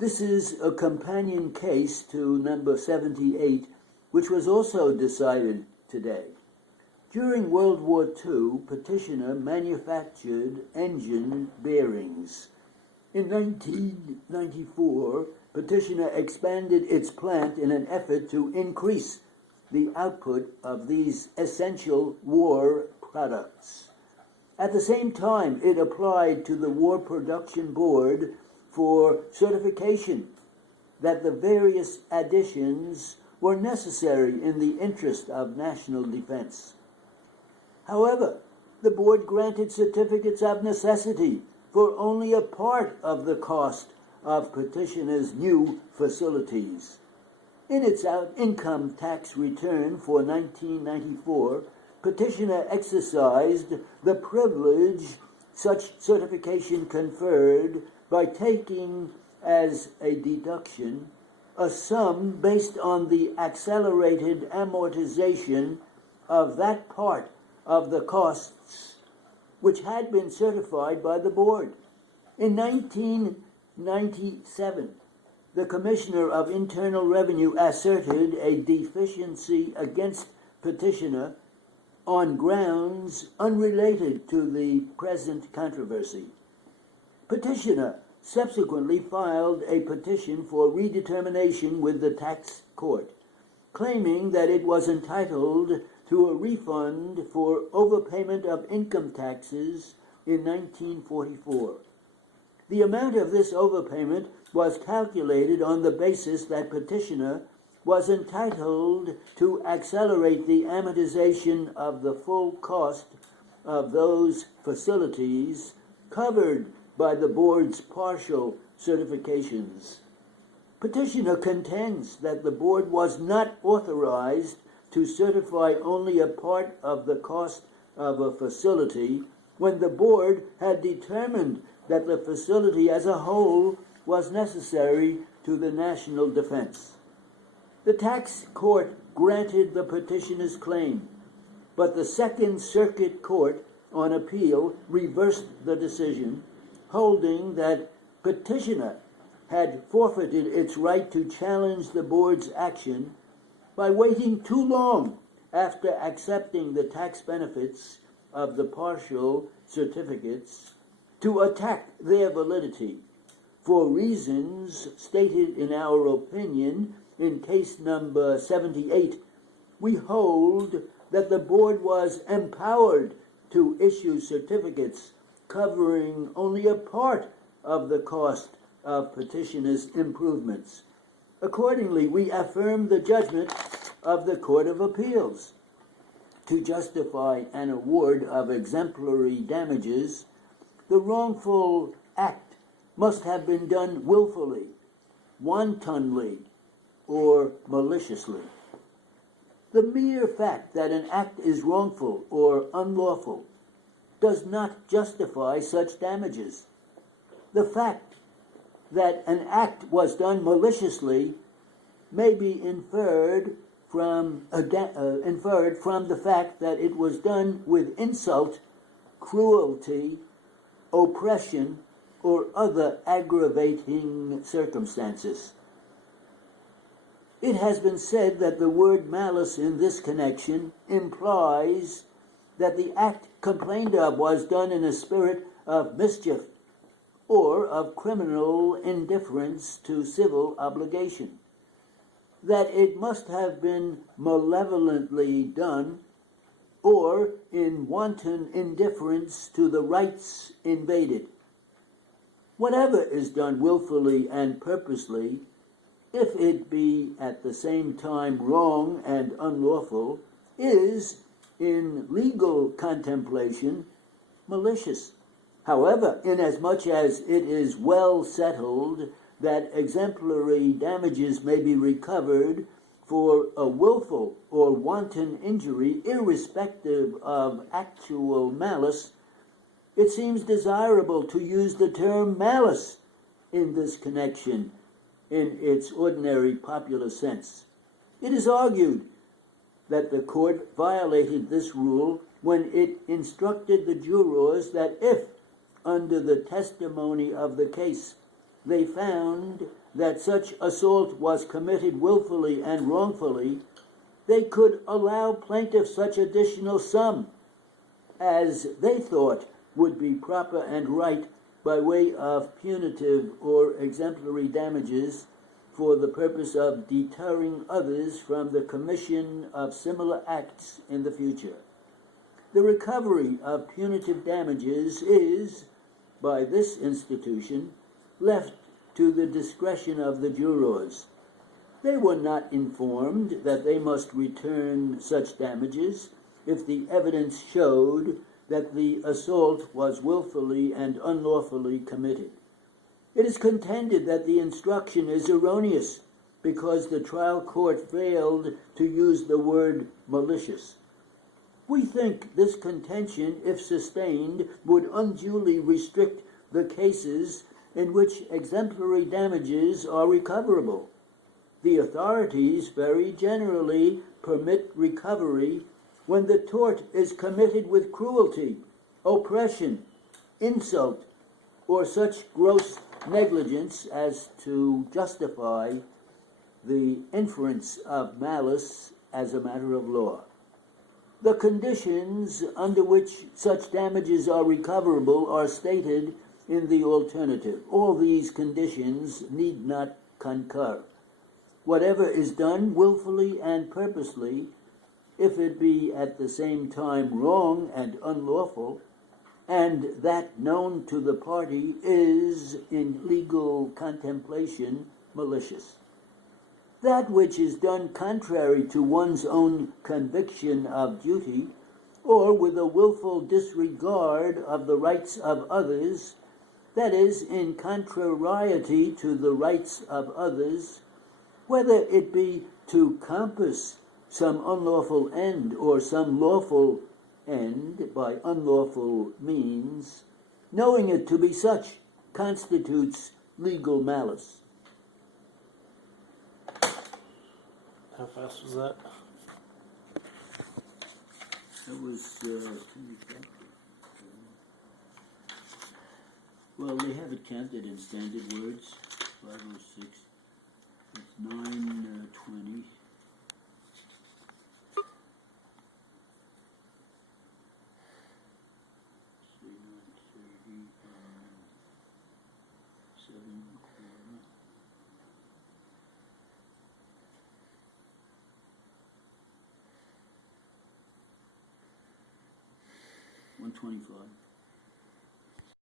This is a companion case to number 78, which was also decided today. During World War II, petitioner manufactured engine bearings. In 1994, petitioner expanded its plant in an effort to increase the output of these essential war products. At the same time, it applied to the War Production Board for certification that the various additions were necessary in the interest of national defense. However, the board granted certificates of necessity for only a part of the cost of petitioner's new facilities. In its income tax return for 1994, petitioner exercised the privilege such certification conferred by taking as a deduction a sum based on the accelerated amortization of that part of the costs which had been certified by the board. In 1997, the Commissioner of Internal Revenue asserted a deficiency against petitioner on grounds unrelated to the present controversy. Petitioner subsequently filed a petition for redetermination with the tax court, claiming that it was entitled to a refund for overpayment of income taxes in 1944. The amount of this overpayment was calculated on the basis that petitioner was entitled to accelerate the amortization of the full cost of those facilities covered by the board's partial certifications. Petitioner contends that the board was not authorized to certify only a part of the cost of a facility when the board had determined that the facility as a whole was necessary to the national defense. The tax court granted the petitioner's claim, but the Second Circuit Court on Appeal reversed the decision, holding that petitioner had forfeited its right to challenge the board's action by waiting too long after accepting the tax benefits of the partial certificates to attack their validity for reasons stated in our opinion in case number 78. We hold that the board was empowered to issue certificates covering only a part of the cost of petitioner's improvements. Accordingly, we affirm the judgment of the Court of Appeals. To justify an award of exemplary damages, the wrongful act must have been done willfully, wantonly, or maliciously. The mere fact that an act is wrongful or unlawful does not justify such damages. The fact that an act was done maliciously may be inferred from the fact that it was done with insult, cruelty, oppression, or other aggravating circumstances. It has been said that the word malice in this connection implies that the act complained of was done in a spirit of mischief or of criminal indifference to civil obligation, that it must have been malevolently done or in wanton indifference to the rights invaded. Whatever is done willfully and purposely, if it be at the same time wrong and unlawful, is, in legal contemplation, malicious. However, inasmuch as it is well settled that exemplary damages may be recovered for a willful or wanton injury irrespective of actual malice, it seems desirable to use the term malice in this connection in its ordinary popular sense. It is argued that the court violated this rule when it instructed the jurors that if, under the testimony of the case, they found that such assault was committed willfully and wrongfully, they could allow plaintiffs such additional sum as they thought would be proper and right by way of punitive or exemplary damages for the purpose of deterring others from the commission of similar acts in the future. The recovery of punitive damages is, by this institution, left to the discretion of the jurors. They were not informed that they must return such damages if the evidence showed that the assault was willfully and unlawfully committed. It is contended that the instruction is erroneous because the trial court failed to use the word malicious. We think this contention, if sustained, would unduly restrict the cases in which exemplary damages are recoverable. The authorities very generally permit recovery when the tort is committed with cruelty, oppression, insult, or such gross negligence as to justify the inference of malice as a matter of law. The conditions under which such damages are recoverable are stated in the alternative. All these conditions need not concur. Whatever is done willfully and purposely, if it be at the same time wrong and unlawful, and that known to the party is in legal contemplation malicious. That which is done contrary to one's own conviction of duty, or with a willful disregard of the rights of others, that is, in contrariety to the rights of others, whether it be to compass some unlawful end or some lawful end by unlawful means, knowing it to be such, constitutes legal malice. How fast was that? That was, well, they have it counted in standard words, 506. It's 9:20. $125.